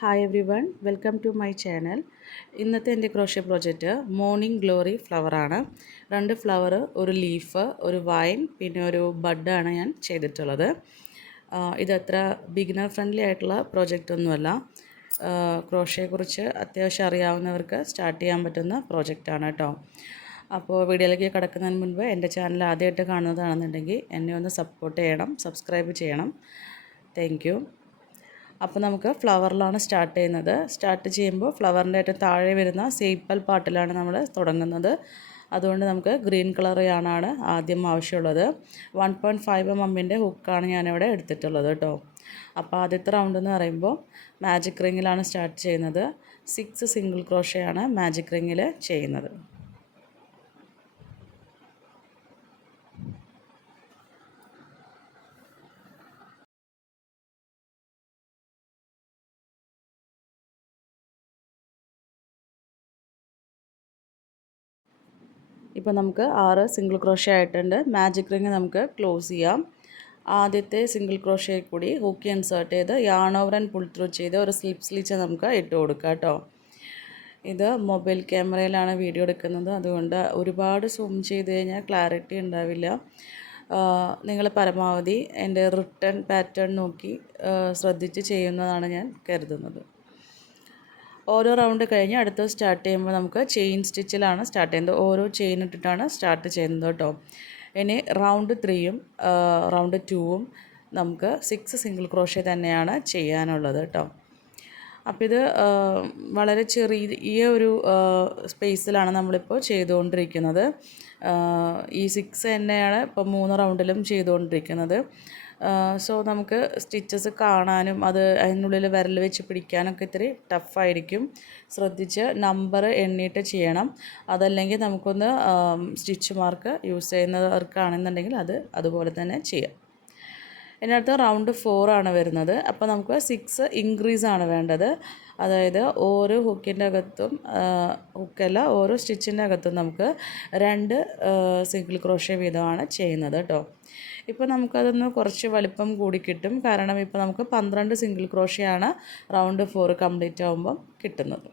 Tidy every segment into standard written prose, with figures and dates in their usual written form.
Hi everyone, welcome to my channel. ഇന്നത്തെ എൻ്റെ crochet project morning glory ഫ്ലവറാണ്. 2 flower, ഒരു ലീഫ്, ഒരു വൈൻ, പിന്നെ ഒരു ബഡാണ് ഞാൻ ചെയ്തിട്ടുള്ളത്. ഇതത്ര ബിഗിനർ ഫ്രണ്ട്ലി ആയിട്ടുള്ള പ്രോജക്റ്റ് ഒന്നുമല്ല. ക്രോഷ്യയെക്കുറിച്ച് അത്യാവശ്യം അറിയാവുന്നവർക്ക് സ്റ്റാർട്ട് ചെയ്യാൻ പറ്റുന്ന പ്രോജക്റ്റാണ് കേട്ടോ. അപ്പോൾ വീഡിയോയിലേക്ക് കിടക്കുന്നതിന് മുൻപ് എൻ്റെ ചാനൽ ആദ്യമായിട്ട് കാണുന്നതാണെന്നുണ്ടെങ്കിൽ എന്നെ ഒന്ന് സപ്പോർട്ട് ചെയ്യണം, സബ്സ്ക്രൈബ് ചെയ്യണം. Thank you. അപ്പോൾ നമുക്ക് ഫ്ലവറിലാണ് സ്റ്റാർട്ട് ചെയ്യുമ്പോൾ ഫ്ലവറിൻ്റെ ഏറ്റവും താഴെ വരുന്ന സേപ്പൽ പാർട്ടിലാണ് നമ്മൾ തുടങ്ങുന്നത്. അതുകൊണ്ട് നമുക്ക് ഗ്രീൻ കളർ യാണാണ് ആദ്യം ആവശ്യമുള്ളത്. 1.5 mm ഹുക്കാണ് ഞാനിവിടെ എടുത്തിട്ടുള്ളത് കേട്ടോ. അപ്പോൾ ആദ്യത്തെ റൗണ്ട് എന്ന് പറയുമ്പോൾ മാജിക് റിങ്ങിലാണ് സ്റ്റാർട്ട് ചെയ്യുന്നത്. 6 സിംഗിൾ ക്രോഷയാണ് മാജിക് റിങ്ങിൽ ചെയ്യുന്നത്. ഇപ്പോൾ നമുക്ക് 6 സിംഗിൾ ക്രോഷ്യ ആയിട്ടുണ്ട്. മാജിക് റിങ് നമുക്ക് ക്ലോസ് ചെയ്യാം. ആദ്യത്തെ സിംഗിൾ ക്രോഷ്യയിൽ കൂടി ഹൂക്ക് ഇൻസേർട്ട് ചെയ്ത് yarn over and pull through ചെയ്ത് ഒരു സ്ലിപ്പ് സ്ലിച്ച് നമുക്ക് ഇട്ട് കൊടുക്കാം കേട്ടോ. ഇത് മൊബൈൽ ക്യാമറയിലാണ് വീഡിയോ എടുക്കുന്നത്, അതുകൊണ്ട് ഒരുപാട് സൂം ചെയ്ത് കഴിഞ്ഞാൽ ക്ലാരിറ്റി ഉണ്ടാവില്ല. നിങ്ങൾ പരമാവധി എൻ്റെ റിട്ടേൺ പാറ്റേൺ നോക്കി ശ്രദ്ധിച്ച് ചെയ്യുന്നതാണ് ഞാൻ കരുതുന്നത്. ഓരോ റൗണ്ട് കഴിഞ്ഞ് അടുത്ത് സ്റ്റാർട്ട് ചെയ്യുമ്പോൾ നമുക്ക് ചെയിൻ സ്റ്റിച്ചിലാണ് സ്റ്റാർട്ട് ചെയ്യുന്നത്. ഓരോ ചെയിൻ ഇട്ടിട്ടാണ് സ്റ്റാർട്ട് ചെയ്യുന്നത് കേട്ടോ. ഇനി റൗണ്ട് 3ഉം റൗണ്ട് 2ഉം നമുക്ക് 6 സിംഗിൾ ക്രോഷ്യ തന്നെയാണ് ചെയ്യാനുള്ളത് കേട്ടോ. അപ്പോൾ ഇത് വളരെ ചെറിയ ഒരു സ്പേസിലാണ് നമ്മളിപ്പോൾ ചെയ്തുകൊണ്ടിരിക്കുന്നത്. ഈ 6 തന്നെയാണ് ഇപ്പോൾ 3 റൗണ്ടിലും ചെയ്തുകൊണ്ടിരിക്കുന്നത്. സോ നമുക്ക് സ്റ്റിച്ചസ് കാണാനും അത് അതിനുള്ളിൽ വിരൽ വെച്ച് പിടിക്കാനൊക്കെ ഇത്തിരി ടഫായിരിക്കും. ശ്രദ്ധിച്ച് നമ്പർ എണ്ണിയിട്ട് ചെയ്യണം. അതല്ലെങ്കിൽ നമുക്കൊന്ന് സ്റ്റിച്ച് മാർക്ക് യൂസ് ചെയ്യുന്നവർക്കാണെന്നുണ്ടെങ്കിൽ അതുപോലെ തന്നെ ചെയ്യാം. ഇതിനടുത്ത് റൗണ്ട് 4 ആണ് വരുന്നത്. അപ്പോൾ നമുക്ക് 6 ഇൻക്രീസ് ആണ് വേണ്ടത്. അതായത് ഓരോ ഹുക്കിൻ്റെ അകത്തും ഓരോ സ്റ്റിച്ചിൻ്റെ അകത്തും നമുക്ക് 2 സിംഗിൾ ക്രോഷ്യ വീതമാണ് ചെയ്യുന്നത് കേട്ടോ. ഇപ്പോൾ നമുക്കതൊന്ന് കുറച്ച് വലിപ്പം കൂടി കിട്ടും. കാരണം ഇപ്പോൾ നമുക്ക് 12 സിംഗിൾ ക്രോഷ്യയാണ് റൗണ്ട് 4 കംപ്ലീറ്റ് ആകുമ്പം കിട്ടുന്നത്.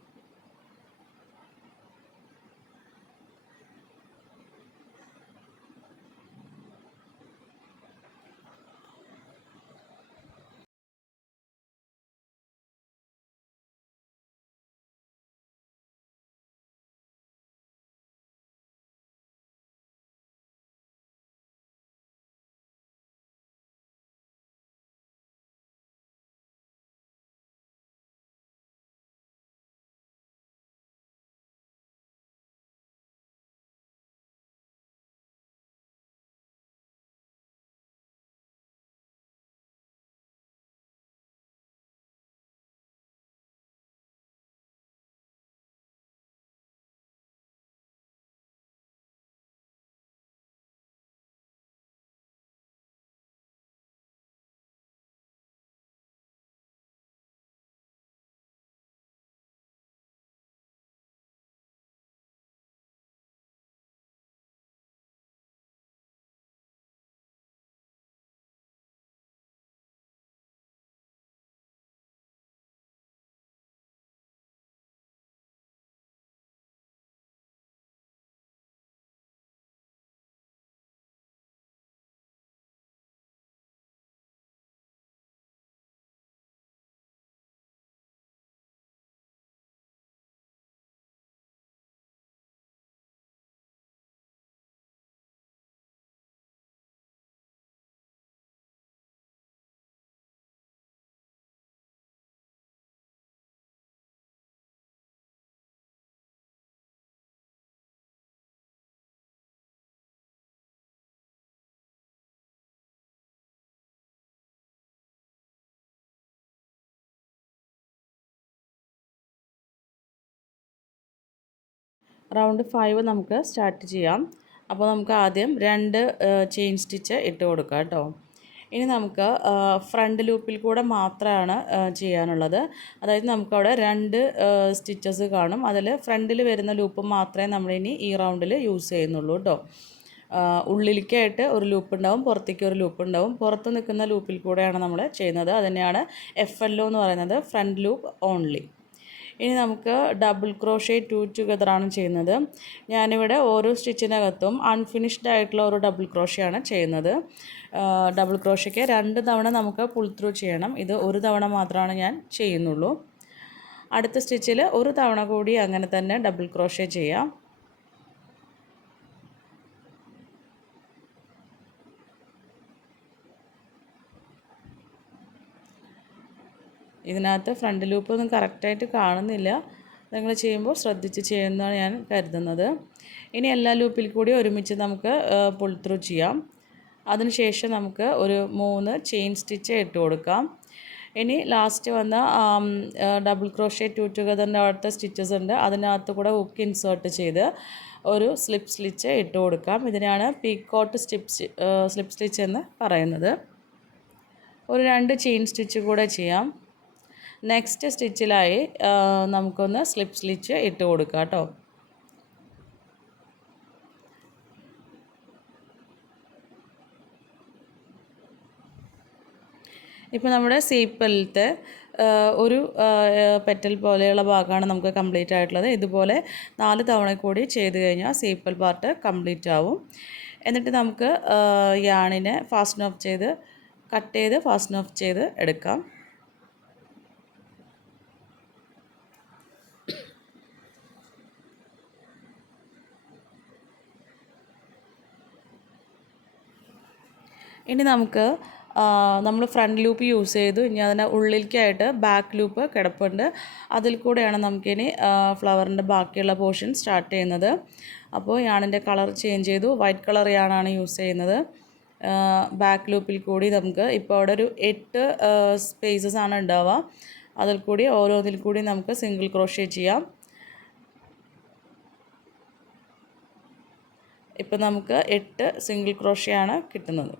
റൗണ്ട് 5 നമുക്ക് സ്റ്റാർട്ട് ചെയ്യാം. അപ്പോൾ നമുക്ക് ആദ്യം 2 ചെയിൻ സ്റ്റിച്ച് ഇട്ട് കൊടുക്കാം കേട്ടോ. ഇനി നമുക്ക് ഫ്രണ്ട് ലൂപ്പിൽ കൂടെ മാത്രമാണ് ചെയ്യാനുള്ളത്. അതായത് നമുക്കവിടെ 2 സ്റ്റിച്ചസ് കാണും. അതിൽ ഫ്രണ്ടിൽ വരുന്ന ലൂപ്പ് മാത്രമേ നമ്മളിനി ഈ റൗണ്ടിൽ യൂസ് ചെയ്യുന്നുള്ളൂ കേട്ടോ. ഉള്ളിലേക്കായിട്ട് ഒരു ലൂപ്പ് ഉണ്ടാവും, പുറത്തേക്ക് ഒരു ലൂപ്പ് ഉണ്ടാവും. പുറത്ത് നിൽക്കുന്ന ലൂപ്പിൽ കൂടെയാണ് നമ്മൾ ചെയ്യുന്നത്. അതുതന്നെയാണ് FLO എന്ന് പറയുന്നത്, ഫ്രണ്ട് ലൂപ്പ് ഓൺലി. ഇനി നമുക്ക് ഡബിൾ ക്രോഷേ 2 ടുഗദർ ആണ് ചെയ്യുന്നത്. ഞാനിവിടെ ഓരോ സ്റ്റിച്ചിനകത്തും അൺഫിനിഷ്ഡ് ആയിട്ടുള്ള ഒരു ഡബിൾ ക്രോഷേ ആണ് ചെയ്യുന്നത്. ഡബിൾ ക്രോഷയ്ക്ക് 2 തവണ നമുക്ക് പുൾ ത്രൂ ചെയ്യണം. ഇത് ഒരു തവണ മാത്രമാണ് ഞാൻ ചെയ്യുന്നുള്ളൂ. അടുത്ത സ്റ്റിച്ചിൽ ഒരു തവണ കൂടി അങ്ങനെ തന്നെ ഡബിൾ ക്രോഷേ ചെയ്യാം. ഇതിനകത്ത് ഫ്രണ്ട് ലൂപ്പൊന്നും കറക്റ്റായിട്ട് കാണുന്നില്ല. നിങ്ങൾ ചെയ്യുമ്പോൾ ശ്രദ്ധിച്ച് ചെയ്യുന്നതാണ് ഞാൻ കരുതുന്നത്. ഇനി എല്ലാ ലൂപ്പിൽ കൂടി ഒരുമിച്ച് നമുക്ക് പുൾ ത്രൂ ചെയ്യാം. അതിനുശേഷം നമുക്ക് ഒരു 3 ചെയിൻ സ്റ്റിച്ച് ഇട്ട് കൊടുക്കാം. ഇനി ലാസ്റ്റ് വന്ന ഡബിൾ ക്രോഷേ 2 ടുഗദറിൻ്റെ അവിടുത്തെ സ്റ്റിച്ചസ് ഉണ്ട്, അതിനകത്ത് കൂടെ ഹുക്ക് ഇൻസേർട്ട് ചെയ്ത് ഒരു സ്ലിപ്പ് സ്റ്റിച്ച് ഇട്ട് കൊടുക്കാം. ഇതിനാണ് പീക്കോട്ട് സ്ലിപ്പ് സ്റ്റിച്ച് എന്ന് പറയുന്നത്. ഒരു 2 ചെയിൻ സ്റ്റിച്ച് കൂടെ ചെയ്യാം. നെക്സ്റ്റ് സ്റ്റിച്ചിലായി നമുക്കൊന്ന് സ്ലിപ്പ് സ്റ്റിച്ച് ഇട്ട് കൊടുക്കാം കേട്ടോ. ഇപ്പോൾ നമ്മുടെ സീപ്പലിലത്തെ ഒരു പെറ്റൽ പോലെയുള്ള ഭാഗമാണ് നമുക്ക് കംപ്ലീറ്റ് ആയിട്ടുള്ളത്. ഇതുപോലെ 4 തവണ കൂടി ചെയ്ത് കഴിഞ്ഞാൽ സീപ്പൽ പാർട്ട് കംപ്ലീറ്റ് ആവും. എന്നിട്ട് നമുക്ക് യാണിനെ ഫാസ്റ്റൻ ഓഫ് ചെയ്ത് കട്ട് ചെയ്ത് ഫാസ്റ്റൻ ഓഫ് ചെയ്ത് എടുക്കാം. ഇനി നമുക്ക് നമ്മൾ ഫ്രണ്ട് ലൂപ്പ് യൂസ് ചെയ്തു. ഇനി അതിൻ്റെ ഉള്ളിലേക്കായിട്ട് ബാക്ക് ലൂപ്പ് കിടപ്പുണ്ട്. അതിൽ കൂടെയാണ് നമുക്കിനി ഫ്ലവറിൻ്റെ ബാക്കിയുള്ള പോർഷൻ സ്റ്റാർട്ട് ചെയ്യുന്നത്. അപ്പോൾ യാണിൻ്റെ കളർ ചേഞ്ച് ചെയ്തു, വൈറ്റ് കളർ യാണാണ് യൂസ് ചെയ്യുന്നത്. ബാക്ക് ലൂപ്പിൽ കൂടി നമുക്ക് ഇപ്പോൾ അവിടെ ഒരു 8 സ്പേസസ് ആണ് ഉണ്ടാവുക. അതിൽ കൂടി ഓരോന്നിൽ കൂടി നമുക്ക് സിംഗിൾ ക്രോഷേ ചെയ്യാം. ഇപ്പോൾ നമുക്ക് 8 സിംഗിൾ ക്രോഷേ ആണ് കിട്ടുന്നത്.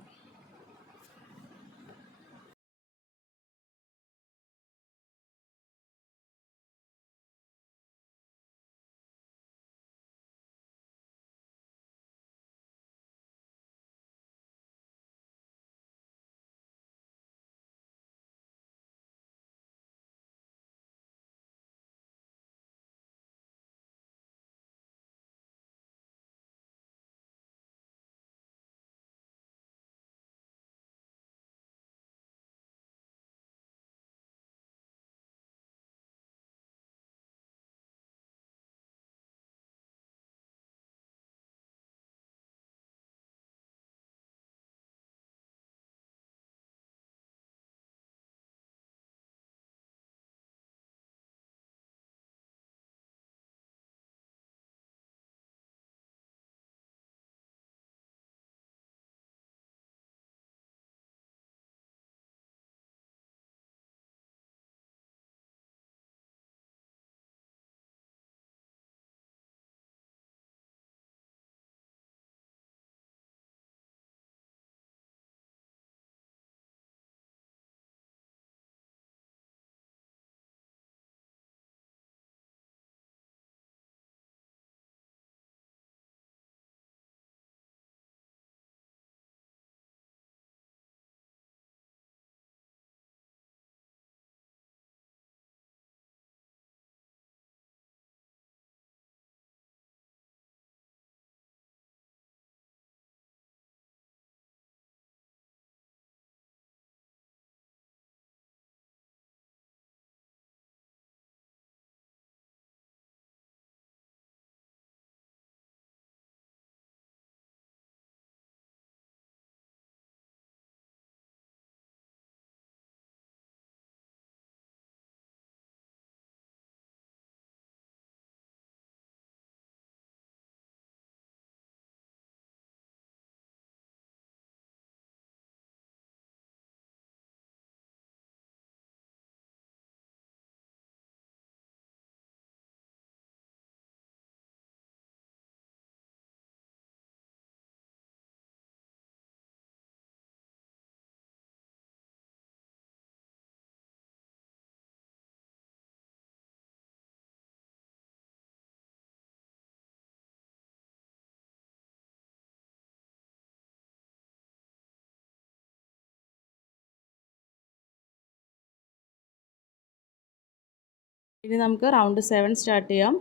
ഇനി നമുക്ക് റൗണ്ട് 7 സ്റ്റാർട്ട് ചെയ്യാം.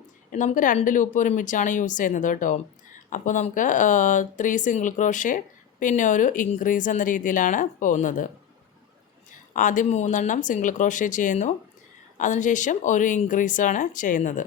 നമുക്ക് 2 ലൂപ്പ് ഒരുമിച്ചാണ് യൂസ് ചെയ്യുന്നത് കേട്ടോ. അപ്പോൾ നമുക്ക് 3 സിംഗിൾ ക്രോഷേ പിന്നെ ഒരു ഇൻക്രീസ് എന്ന രീതിയിലാണ് പോകുന്നത്. ആദ്യം 3 എണ്ണം സിംഗിൾ ക്രോഷേ ചെയ്യുന്നു, അതിനുശേഷം ഒരു ഇൻക്രീസാണ് ചെയ്യുന്നത്.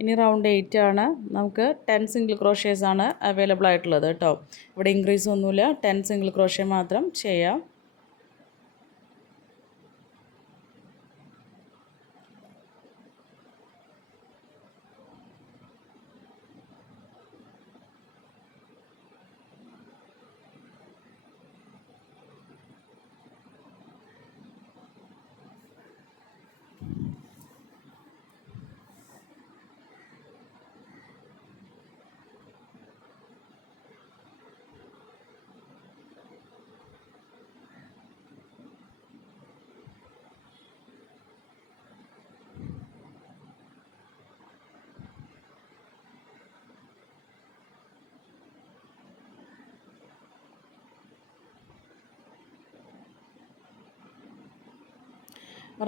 ഇനി റൗണ്ട് 8 ആണ്. നമുക്ക് 10 സിംഗിൾ ക്രോഷേസ് ആണ് അവൈലബിൾ ആയിട്ടുള്ളത് കേട്ടോ. ഇവിടെ ഇൻക്രീസ് ഒന്നുമില്ല, 10 സിംഗിൾ ക്രോഷേ മാത്രം ചെയ്യാം.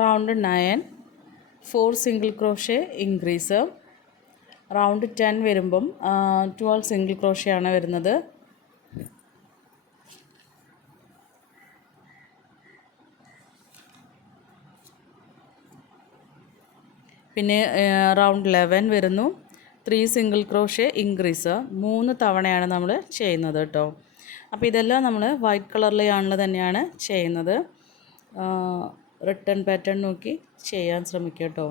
Round 9 4 single crochet increase. Round 10 വരുമ്പം 12 സിംഗിൾ ക്രോഷേ ആണ് വരുന്നത്. പിന്നെ റൗണ്ട് 11 വരുന്നു, 3 സിംഗിൾ ക്രോഷേ ഇൻക്രീസ്. 3 തവണയാണ് നമ്മൾ ചെയ്യുന്നത് കേട്ടോ. അപ്പോൾ ഇതെല്ലാം നമ്മൾ വൈറ്റ് കളറിലെയാണല്ലോ തന്നെയാണ് ചെയ്യുന്നത്. റിട്ടേൺ പാറ്റേൺ നോക്കി ചെയ്യാൻ ശ്രമിക്കുക കേട്ടോ.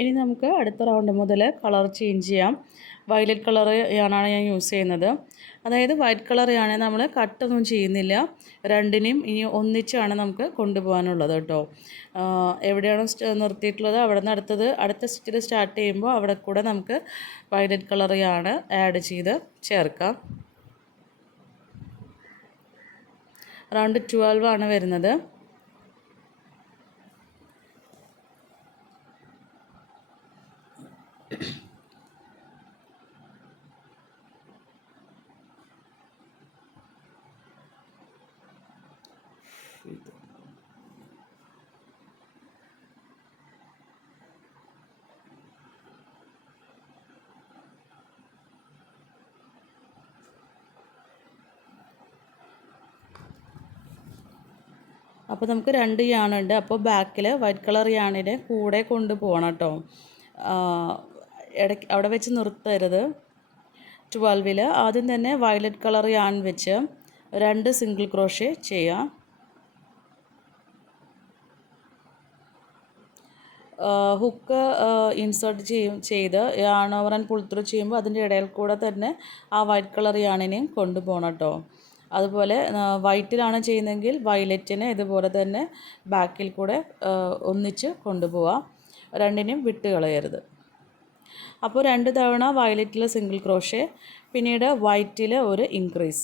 ഇനി നമുക്ക് അടുത്ത റൗണ്ട് മുതൽ കളർ ചേഞ്ച് ചെയ്യാം. വയലറ്റ് കളർ യാണാണ് ഞാൻ യൂസ് ചെയ്യുന്നത്. അതായത് വൈറ്റ് കളർ യാണ് നമ്മൾ കട്ടൊന്നും ചെയ്യുന്നില്ല. രണ്ടിനെയും ഇനി ഒന്നിച്ചാണ് നമുക്ക് കൊണ്ടുപോകാനുള്ളത് കേട്ടോ. എവിടെയാണോ നിർത്തിയിട്ടുള്ളത് അവിടെ നിന്ന് അടുത്ത സ്റ്റിച്ചിൽ സ്റ്റാർട്ട് ചെയ്യുമ്പോൾ അവിടെ കൂടെ നമുക്ക് വയലറ്റ് കളർ യാണ് ആഡ് ചെയ്ത് ചേർക്കാം. റൗണ്ട് 12 ആണ് വരുന്നത്. അപ്പോൾ നമുക്ക് 2 യാണുണ്ട്. അപ്പോൾ ബാക്കിൽ വൈറ്റ് കളർ യാണിനെ കൂടെ കൊണ്ടുപോകണം കേട്ടോ. ഇടയ്ക്ക് അവിടെ വെച്ച് നിർത്തരുത്. 12ൽ ആദ്യം തന്നെ വയലറ്റ് കളർ യാൺ വെച്ച് 2 സിംഗിൾ ക്രോഷേ ചെയ്യാം. ഹുക്ക് ഇൻസേർട്ട് ചെയ്ത് yarn over and pull through ചെയ്യുമ്പോൾ അതിൻ്റെ ഇടയിൽ കൂടെ തന്നെ ആ വൈറ്റ് കളർ യാണിനെയും കൊണ്ടുപോകണം കേട്ടോ. അതുപോലെ വൈറ്റിലാണ് ചെയ്യുന്നതെങ്കിൽ വയലറ്റിനെ ഇതുപോലെ തന്നെ ബാക്കിൽ കൂടെ ഒന്നിച്ച് കൊണ്ടുപോവാം. രണ്ടിനെയും വിട്ട് കളയരുത്. അപ്പോൾ 2 തവണ വയലറ്റിൽ സിംഗിൾ ക്രോഷേ, പിന്നീട് വൈറ്റിൽ ഒരു ഇൻക്രീസ്.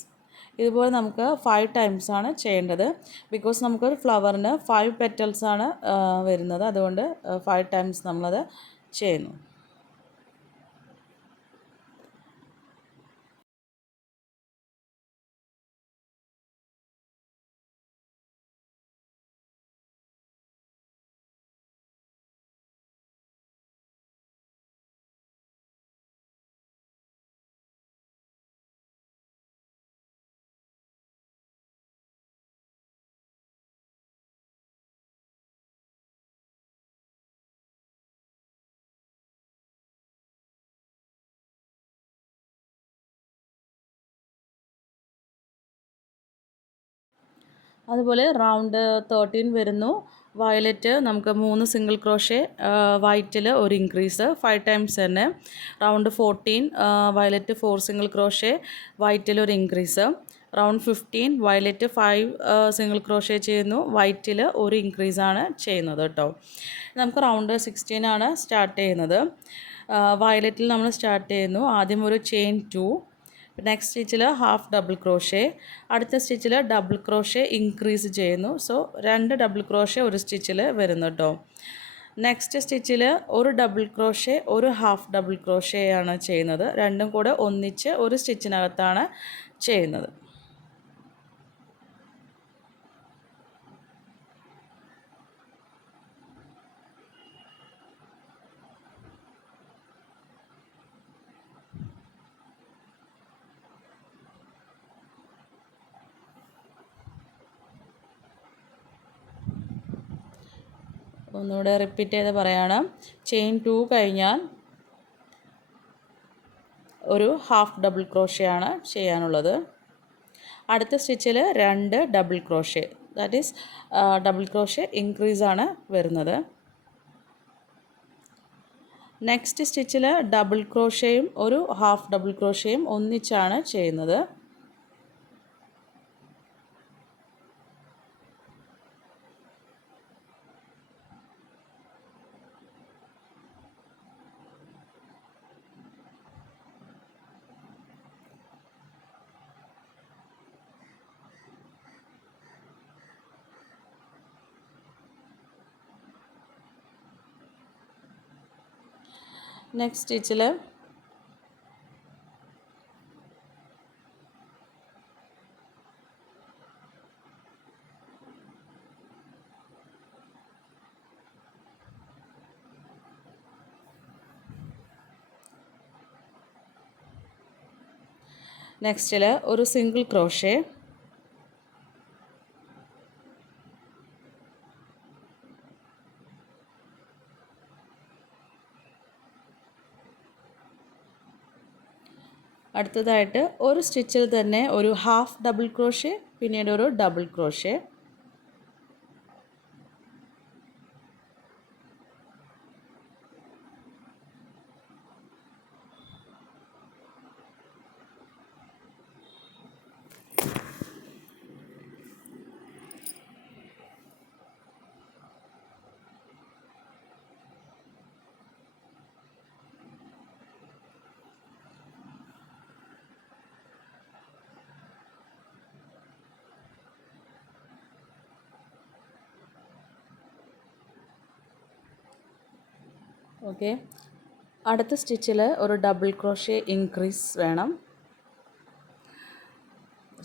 ഇതുപോലെ നമുക്ക് 5 ടൈംസ് ആണ് ചെയ്യേണ്ടത്. ബിക്കോസ് നമുക്കൊരു ഫ്ലവറിന് 5 പെറ്റൽസ് ആണ് വരുന്നത്. അതുകൊണ്ട് 5 ടൈംസ് നമ്മളത് ചെയ്യുന്നു. അതുപോലെ റൗണ്ട് 13 വരുന്നു. വയലറ്റ് നമുക്ക് 3 സിംഗിൾ ക്രോഷേ, വൈറ്റിൽ ഒരു ഇൻക്രീസ് 5 ടൈംസ് തന്നെ. റൗണ്ട് 14 വയലറ്റ് 4 സിംഗിൾ ക്രോഷേ, വൈറ്റിൽ ഒരു increase. Round 15 violet 5 single crochet ചെയ്യുന്നു, വൈറ്റിൽ ഒരു ഇൻക്രീസാണ് ചെയ്യുന്നത് കേട്ടോ. നമുക്ക് റൗണ്ട് 16 ആണ് സ്റ്റാർട്ട് ചെയ്യുന്നത്. വയലറ്റിൽ നമ്മൾ സ്റ്റാർട്ട് ചെയ്യുന്നു. ആദ്യം ഒരു ചെയിൻ 2, നെക്സ്റ്റ് സ്റ്റിച്ചിൽ ഹാഫ് ഡബിൾ ക്രോഷേ, അടുത്ത സ്റ്റിച്ചിൽ ഡബിൾ ക്രോഷേ ഇൻക്രീസ് ചെയ്യുന്നു. സോ 2 ഡബിൾ ക്രോഷേ ഒരു സ്റ്റിച്ചിൽ വരുന്നു കേട്ടോ. നെക്സ്റ്റ് സ്റ്റിച്ചിൽ ഒരു ഡബിൾ ക്രോഷേ ഒരു ഹാഫ് ഡബിൾ ക്രോഷേ ആണ് ചെയ്യുന്നത്. രണ്ടും കൂടെ ഒന്നിച്ച് ഒരു സ്റ്റിച്ചിനകത്താണ് ചെയ്യുന്നത്. ഒന്നുകൂടെ റിപ്പീറ്റ് ചെയ്ത് പറയാണ്. ചെയിൻ 2 കഴിഞ്ഞാൽ ഒരു ഹാഫ് ഡബിൾ ക്രോഷേ ആണ് ചെയ്യാനുള്ളത്. അടുത്ത സ്റ്റിച്ചിൽ 2 double crochet, that is double crochet increase ആണ് വരുന്നത്. നെക്സ്റ്റ് സ്റ്റിച്ചിൽ ഡബിൾ ക്രോഷേയും ഒരു ഹാഫ് ഡബിൾ ക്രോഷേയും ഒന്നിച്ചാണ് ചെയ്യുന്നത്. നെക്സ്റ്റ് സ്റ്റിച്ചിൽ ഒരു സിംഗിൾ ക്രോഷേ, അടുത്തതായിട്ട് ഒരു സ്റ്റിച്ചിൽ തന്നെ ഒരു ഹാഫ് ഡബിൾ ക്രോഷേ, പിന്നീട് ഒരു ഡബിൾ ക്രോഷേ. ഓക്കെ, അടുത്ത സ്റ്റിച്ചിൽ ഒരു ഡബിൾ ക്രോഷ്യ ഇൻക്രീസ് വേണം.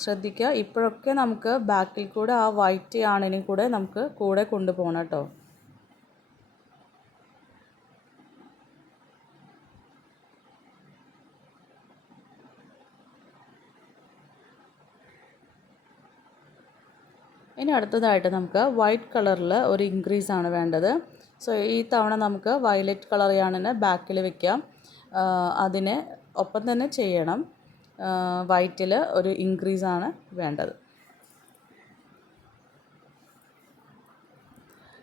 ശ്രദ്ധിക്കുക, ഇപ്പോഴൊക്കെ നമുക്ക് ബാക്കിൽ കൂടെ ആ വൈറ്റ് യാണിനും കൂടെ നമുക്ക് കൂടെ കൊണ്ടുപോകണം കേട്ടോ. ഇനി അടുത്തതായിട്ട് നമുക്ക് വൈറ്റ് കളറിൽ ഒരു ഇൻക്രീസ് ആണ് വേണ്ടത്. സോ ഈ തവണ നമുക്ക് വയലറ്റ് കളർ യാണിന് ബാക്കിൽ വെക്കാം. അതിന് ഒപ്പം തന്നെ ചെയ്യണം. വൈറ്റിൽ ഒരു ഇൻക്രീസ് ആണ് വേണ്ടത്.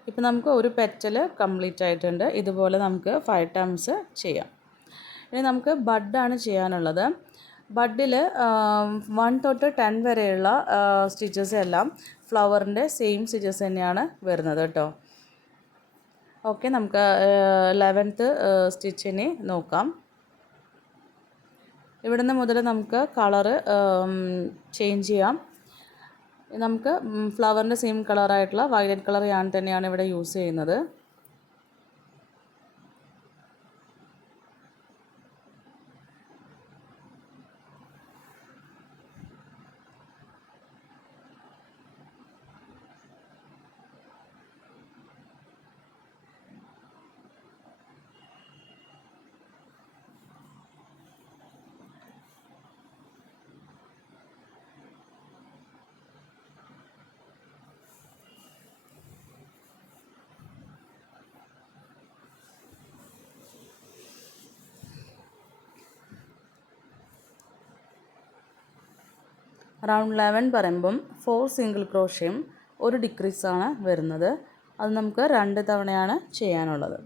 ഇപ്പം നമുക്ക് ഒരു പെറ്റൽ കംപ്ലീറ്റ് ആയിട്ടുണ്ട്. ഇതുപോലെ നമുക്ക് 5 ടൈംസ് ചെയ്യാം. ഇനി നമുക്ക് ബഡാണ് ചെയ്യാനുള്ളത്. ബഡിൽ 1 തൊട്ട് 10 വരെയുള്ള സ്റ്റിച്ചസ് എല്ലാം ഫ്ലവറിൻ്റെ സെയിം സ്റ്റിച്ചസ് തന്നെയാണ് വരുന്നത് കേട്ടോ. ഓക്കെ, നമുക്ക് 11th സ്റ്റിച്ചിനെ നോക്കാം. ഇവിടുന്ന് മുതൽ നമുക്ക് കളറ് ചേഞ്ച് ചെയ്യാം. നമുക്ക് ഫ്ലവറിൻ്റെ സെയിം കളറായിട്ടുള്ള വയലറ്റ് കളർ യാൺ തന്നെയാണ് ഇവിടെ യൂസ് ചെയ്യുന്നത്. റൗണ്ട് 11 പറയുമ്പം 4 സിംഗിൾ ക്രോഷ്യയും ഒരു ഡിക്രീസാണ് വരുന്നത്. അത് നമുക്ക് 2 തവണയാണ് ചെയ്യാനുള്ളത്.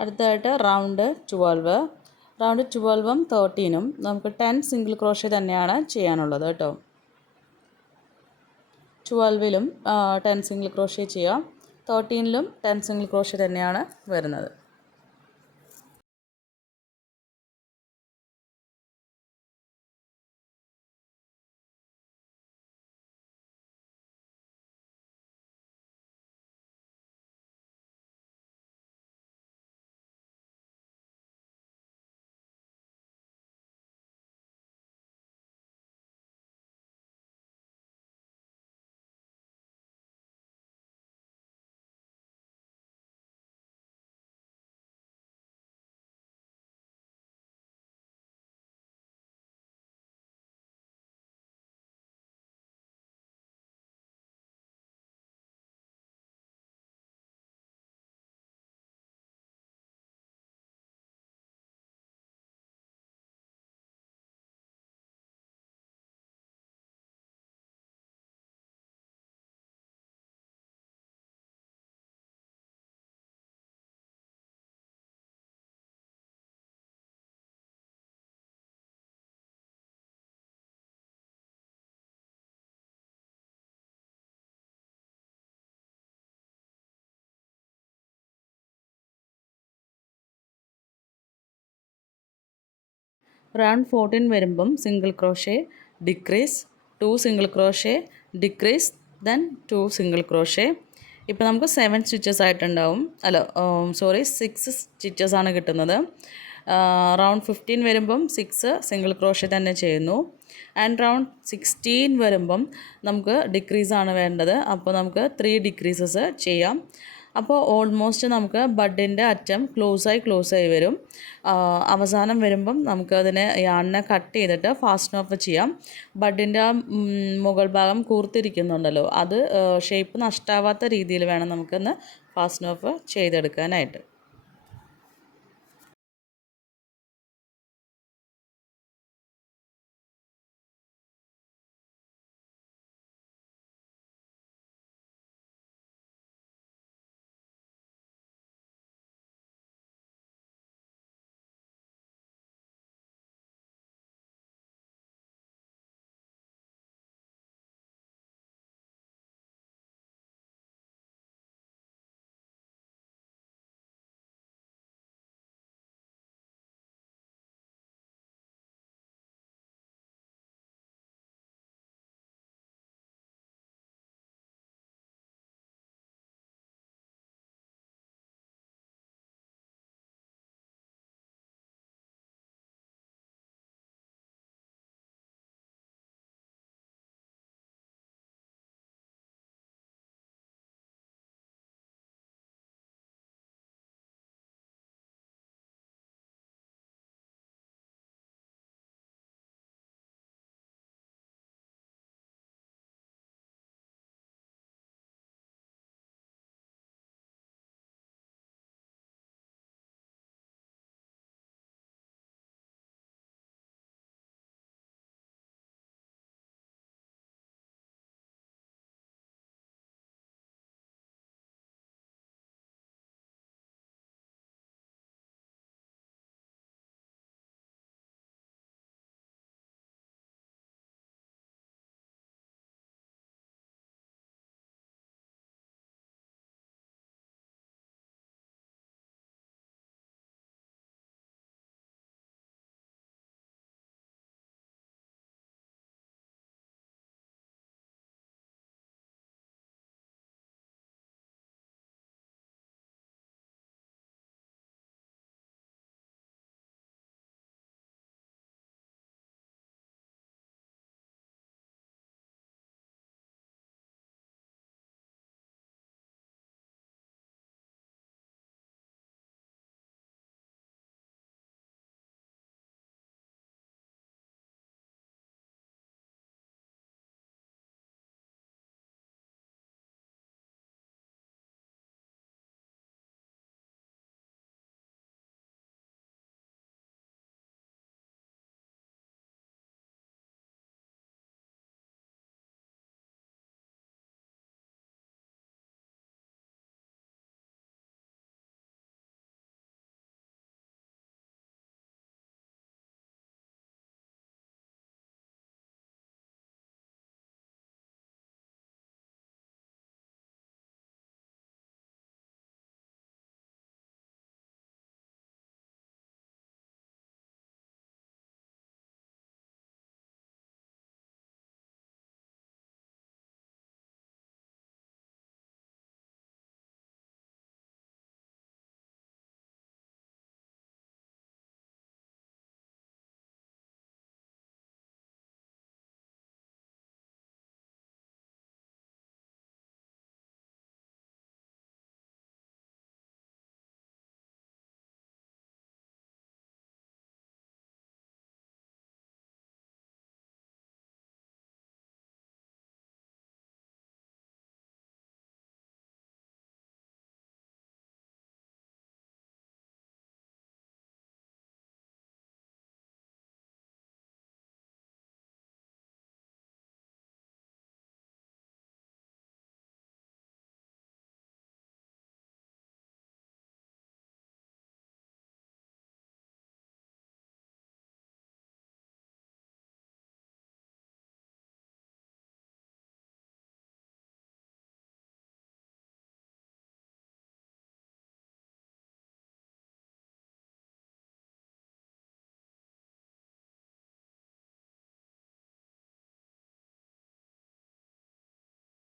അടുത്തതായിട്ട് റൗണ്ട് 12. റൗണ്ട് 12ഉം 13ഉം നമുക്ക് 10 സിംഗിൾ ക്രോഷ്യ തന്നെയാണ് ചെയ്യാനുള്ളത് കേട്ടോ. 12ലും 10 സിംഗിൾ ക്രോഷ്യ ചെയ്യാം. 13ലും 10 സിംഗിൾ ക്രോഷ്യ തന്നെയാണ് വരുന്നത്. റൗണ്ട് 14 വരുമ്പം single crochet decrease 2 single crochet decrease then 2 single crochet. ഇപ്പോൾ നമുക്ക് 7 സ്റ്റിച്ചസ് ആയിട്ടുണ്ടാവും, അല്ല സോറി 6 സ്റ്റിച്ചസ് ആണ് കിട്ടുന്നത്. റൗണ്ട് 15 വരുമ്പം 6 സിംഗിൾ ക്രോഷേ തന്നെ ചെയ്യുന്നു. ആൻഡ് റൗണ്ട് 16 വരുമ്പം നമുക്ക് ഡിക്രീസാണ് വേണ്ടത്, അപ്പോൾ നമുക്ക് 3 ഡിക്രീസസ് ചെയ്യാം. അപ്പോൾ ഓൾമോസ്റ്റ് നമുക്ക് ബഡിൻ്റെ അറ്റം ക്ലോസായി വരും. അവസാനം വരുമ്പം നമുക്ക് അതിനെ യാണിനെ കട്ട് ചെയ്തിട്ട് ഫാസ്റ്റ് ഓഫ് ചെയ്യാം. ബഡിൻ്റെ ആ മുകൾ ഭാഗം കൂർത്തിരിക്കുന്നുണ്ടല്ലോ, അത് ഷേപ്പ് നഷ്ടാവാത്ത രീതിയിൽ വേണം നമുക്കൊന്ന് ഫാസ്റ്റ് ഓഫ് ചെയ്തെടുക്കാനായിട്ട്.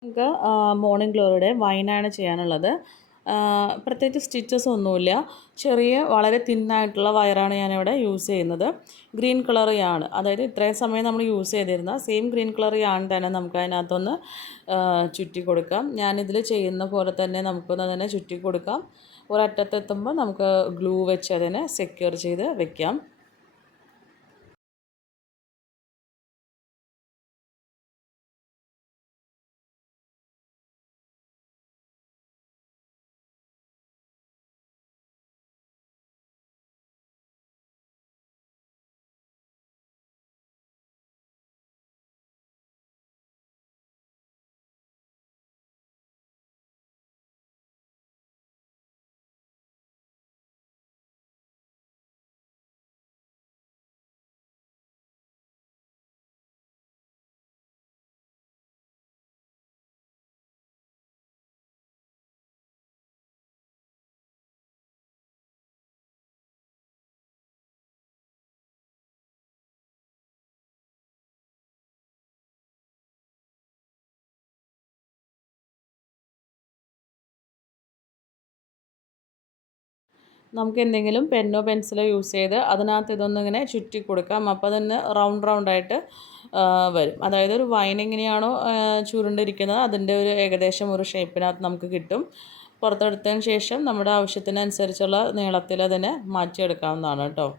നമുക്ക് മോർണിംഗ് ഗ്ലോറിയുടെ വൈനാണ് ചെയ്യാനുള്ളത്. പ്രത്യേകിച്ച് സ്റ്റിച്ചസ് ഒന്നുമില്ല. ചെറിയ വളരെ തിന്നായിട്ടുള്ള വയറാണ് ഞാനിവിടെ യൂസ് ചെയ്യുന്നത്. ഗ്രീൻ കളർ യാണ്, അതായത് ഇത്രയും സമയം നമ്മൾ യൂസ് ചെയ്തിരുന്ന സെയിം ഗ്രീൻ കളർ യാൺ തന്നെ നമുക്ക് അതിനകത്തൊന്ന് ചുറ്റി കൊടുക്കാം. ഞാനിതിൽ ചെയ്യുന്ന പോലെ തന്നെ നമുക്കൊന്ന് അതിനെ ചുറ്റി കൊടുക്കാം. ഒരറ്റത്തെത്തുമ്പോൾ നമുക്ക് ഗ്ലൂ വെച്ച് അതിനെ സെക്യൂർ ചെയ്ത് വെക്കാം. നമുക്ക് എന്തെങ്കിലും പെന്നോ പെൻസിലോ യൂസ് ചെയ്ത് അതിനകത്ത് ഇതൊന്നിങ്ങനെ ചുറ്റി കൊടുക്കാം. അപ്പോൾ തന്നെ റൗണ്ട് റൗണ്ടായിട്ട് വരും. അതായത് ഒരു വൈൻ എങ്ങനെയാണോ ചുരുണ്ടിരിക്കുന്നത് അതിൻ്റെ ഒരു ഏകദേശം ഒരു ഷേപ്പിനകത്ത് നമുക്ക് കിട്ടും. പുറത്തെടുത്തതിന് ശേഷം നമ്മുടെ ആവശ്യത്തിനനുസരിച്ചുള്ള നീളത്തിൽ അതിനെ മാറ്റിയെടുക്കാവുന്നതാണ് കേട്ടോ.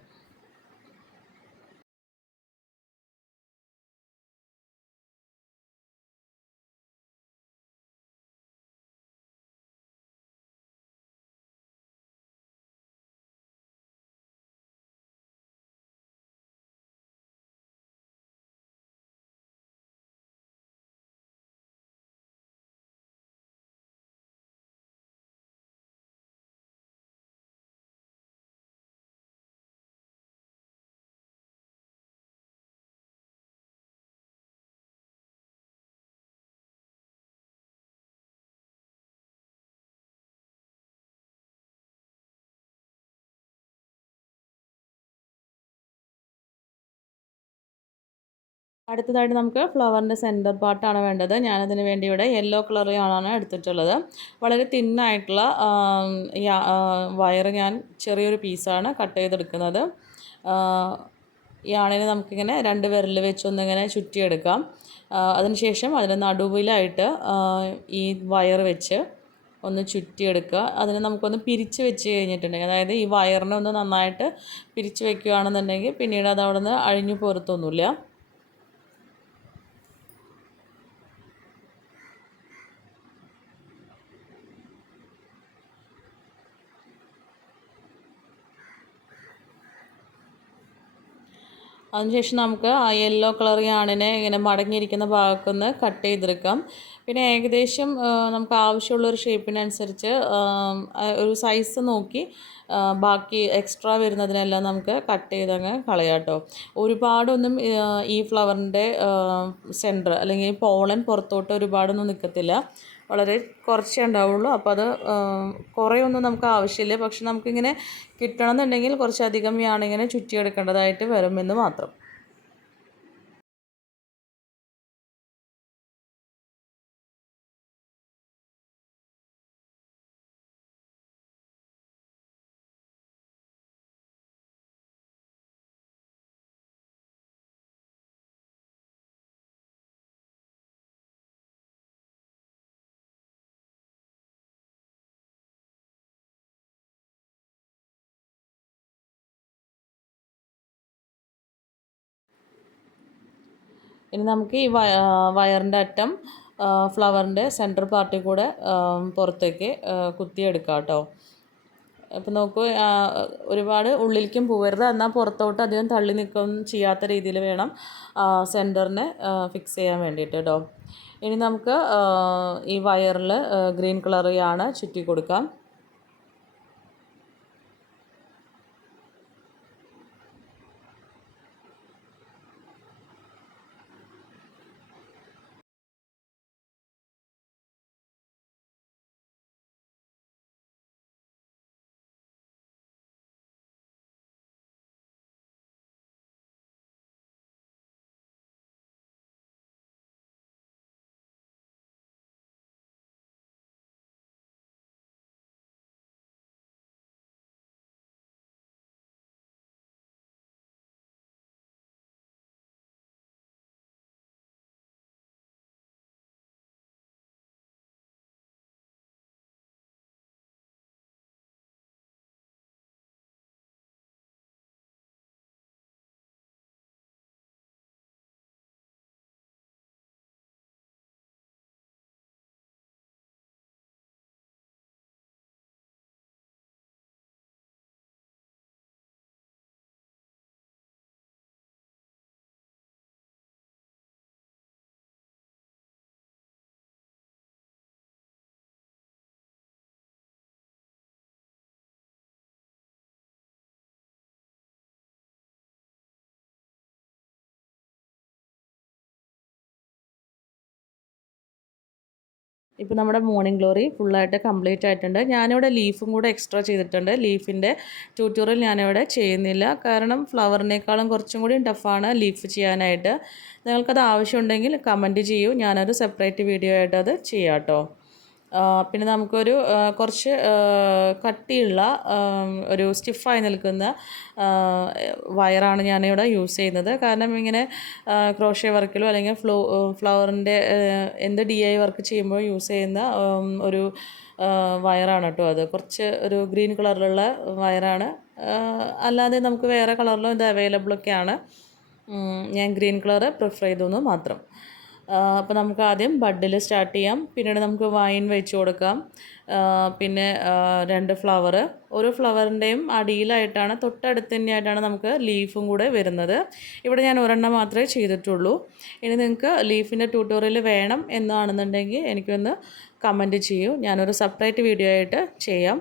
അടുത്തതായിട്ട് നമുക്ക് ഫ്ലവറിൻ്റെ സെൻറ്റർ പാർട്ടാണ് വേണ്ടത്. ഞാനതിന് വേണ്ടി ഇവിടെ യെല്ലോ കളർ യാണാണ് എടുത്തിട്ടുള്ളത്. വളരെ തിന്നായിട്ടുള്ള വയറ് ഞാൻ ചെറിയൊരു പീസാണ് കട്ട് ചെയ്തെടുക്കുന്നത്. യാണിനെ നമുക്കിങ്ങനെ രണ്ട് വിരൽ വെച്ചൊന്നിങ്ങനെ ചുറ്റിയെടുക്കാം. അതിനുശേഷം അതിന് നടുവിലായിട്ട് ഈ വയർ വെച്ച് ഒന്ന് ചുറ്റിയെടുക്കുക. അതിനെ നമുക്കൊന്ന് പിരിച്ച് വെച്ച് കഴിഞ്ഞിട്ടുണ്ടെങ്കിൽ, അതായത് ഈ വയറിനെ ഒന്ന് നന്നായിട്ട് പിരിച്ച് വെക്കുകയാണെന്നുണ്ടെങ്കിൽ പിന്നീട് അത് അവിടെ നിന്ന് അഴിഞ്ഞു പോരത്തൊന്നുമില്ല. അതിനുശേഷം നമുക്ക് ആ യെല്ലോ കളർ യാണിനെ ഇങ്ങനെ മടങ്ങിയിരിക്കുന്ന ഭാഗത്തുനിന്ന് കട്ട് ചെയ്തെടുക്കാം. പിന്നെ ഏകദേശം നമുക്ക് ആവശ്യമുള്ളൊരു ഷേപ്പിനനുസരിച്ച് ഒരു സൈസ് നോക്കി ബാക്കി എക്സ്ട്രാ വരുന്നതിനെല്ലാം നമുക്ക് കട്ട് ചെയ്തങ്ങ് കളയാം കേട്ടോ. ഒരുപാടൊന്നും ഈ ഫ്ലവറിൻ്റെ സെൻറ്റർ അല്ലെങ്കിൽ പോളൻ പുറത്തോട്ട് ഒരുപാടൊന്നും നിൽക്കത്തില്ല. വളരെ കുറച്ചേ ഉണ്ടാവുള്ളൂ. അപ്പോൾ അത് കുറേയൊന്നും നമുക്ക് ആവശ്യമില്ല. പക്ഷെ നമുക്കിങ്ങനെ കിട്ടണമെന്നുണ്ടെങ്കിൽ കുറച്ചധികം യാണിങ്ങനെ ചുറ്റിയെടുക്കേണ്ടതായിട്ട് വരുമെന്ന് മാത്രം. ഇനി നമുക്ക് ഈ വയറിൻ്റെ അറ്റം ഫ്ലവറിൻ്റെ സെൻറ്റർ പാർട്ടിൽ കൂടെ പുറത്തേക്ക് കുത്തിയെടുക്കാം കേട്ടോ. അപ്പോൾ നോക്കൂ, ഒരുപാട് ഉള്ളിലേക്കും പോകരുത്, എന്നാൽ പുറത്തോട്ട് അധികം തള്ളി നിൽക്കുകയൊന്നും ചെയ്യാത്ത രീതിയിൽ വേണം സെൻറ്ററിനെ ഫിക്സ് ചെയ്യാൻ വേണ്ടിയിട്ട് കേട്ടോ. ഇനി നമുക്ക് ഈ വയറിൽ ഗ്രീൻ കളർ യാണ് ചുറ്റി കൊടുക്കാം. ഇപ്പോൾ നമ്മുടെ മോർണിംഗ് ഗ്ലോറി ഫുള്ളായിട്ട് കംപ്ലീറ്റ് ആയിട്ടുണ്ട്. ഞാനിവിടെ ലീഫും കൂടെ എക്സ്ട്രാ ചെയ്തിട്ടുണ്ട്. ലീഫിൻ്റെ ട്യൂട്ടോറിയൽ ഞാനിവിടെ ചെയ്യുന്നില്ല, കാരണം ഫ്ലവറിനേക്കാളും കുറച്ചും കൂടി ടഫാണ് ലീഫ് ചെയ്യാനായിട്ട്. നിങ്ങൾക്കത് ആവശ്യമുണ്ടെങ്കിൽ കമൻറ്റ് ചെയ്യൂ, ഞാനൊരു സെപ്പറേറ്റ് വീഡിയോ ആയിട്ട് അത് ചെയ്യാം കേട്ടോ. പിന്നെ നമുക്കൊരു കുറച്ച് കട്ടിയുള്ള ഒരു സ്റ്റിഫായി നിൽക്കുന്ന വയറാണ് ഞാനിവിടെ യൂസ് ചെയ്യുന്നത്. കാരണം ഇങ്ങനെ ക്രോഷ്യ വർക്കിലോ അല്ലെങ്കിൽ ഫ്ലവറിൻ്റെ എന്ത് DIY വർക്ക് ചെയ്യുമ്പോൾ യൂസ് ചെയ്യുന്ന ഒരു വയറാണ് കേട്ടോ അത്. കുറച്ച് ഒരു ഗ്രീൻ കളറിലുള്ള വയറാണ്. അല്ലാതെ നമുക്ക് വേറെ കളറിലും ഇത് അവൈലബിളൊക്കെയാണ്. ഞാൻ ഗ്രീൻ കളറ് പ്രിഫർ ചെയ്തു മാത്രം. അപ്പോൾ നമുക്ക് ആദ്യം ബഡിൽ സ്റ്റാർട്ട് ചെയ്യാം. പിന്നീട് നമുക്ക് വൈൻ വെച്ച് കൊടുക്കാം. പിന്നെ 2 ഫ്ലവർ, ഓരോ ഫ്ലവറിൻ്റെയും അടിയിലായിട്ടാണ്, തൊട്ടടുത്ത് തന്നെയായിട്ടാണ് നമുക്ക് ലീഫും കൂടെ വരുന്നത്. ഇവിടെ ഞാൻ ഒരെണ്ണം മാത്രമേ ചെയ്തിട്ടുള്ളൂ. ഇനി നിങ്ങൾക്ക് ലീഫിൻ്റെ ട്യൂട്ടോറിയൽ വേണം എന്നാണെന്നുണ്ടെങ്കിൽ എനിക്കൊന്ന് കമൻറ്റ് ചെയ്യൂ, ഞാനൊരു സെപ്പറേറ്റ് വീഡിയോ ആയിട്ട് ചെയ്യാം.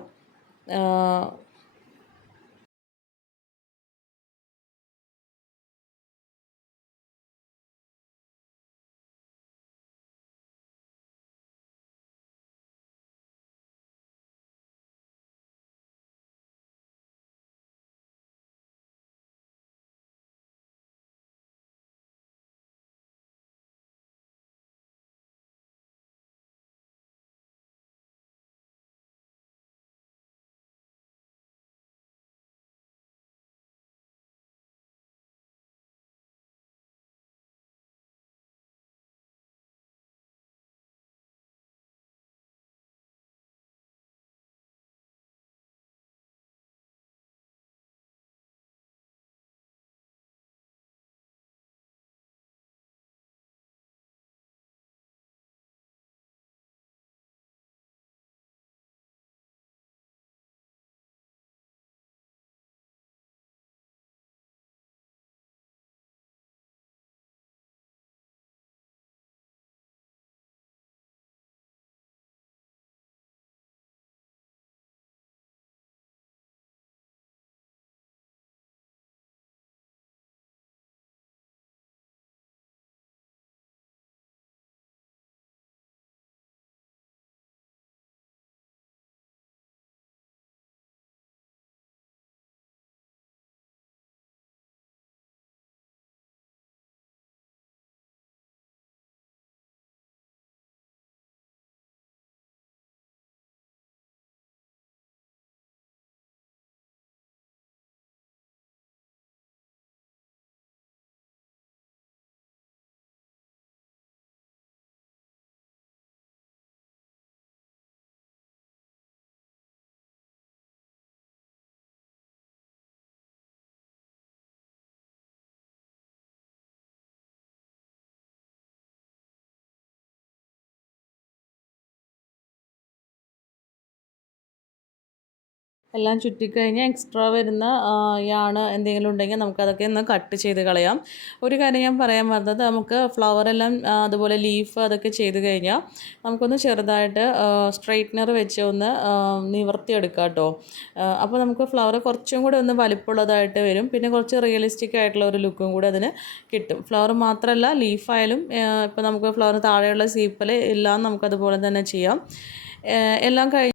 എല്ലാം ചുറ്റിക്കഴിഞ്ഞ് എക്സ്ട്രാ വരുന്ന യാണ് എന്തെങ്കിലും ഉണ്ടെങ്കിൽ നമുക്കതൊക്കെ ഒന്ന് കട്ട് ചെയ്ത് കളയാം. ഒരു കാര്യം ഞാൻ പറയാൻ വന്നത്, നമുക്ക് ഫ്ലവറെല്ലാം അതുപോലെ ലീഫ് അതൊക്കെ ചെയ്ത് കഴിഞ്ഞാൽ നമുക്കൊന്ന് ചെറുതായിട്ട് സ്ട്രെയിറ്റ്നർ വെച്ച് ഒന്ന് നിവർത്തിയെടുക്കാം കേട്ടോ. അപ്പോൾ നമുക്ക് ഫ്ലവർ കുറച്ചും കൂടെ ഒന്ന് വലിപ്പമുള്ളതായിട്ട് വരും. പിന്നെ കുറച്ച് റിയലിസ്റ്റിക് ആയിട്ടുള്ള ഒരു ലുക്കും കൂടെ അതിന് കിട്ടും. ഫ്ലവർ മാത്രമല്ല, ലീഫായാലും ഇപ്പോൾ നമുക്ക് ഫ്ലവറിന് താഴെയുള്ള സീപ്പൽ എല്ലാം നമുക്കതുപോലെ തന്നെ ചെയ്യാം. എല്ലാം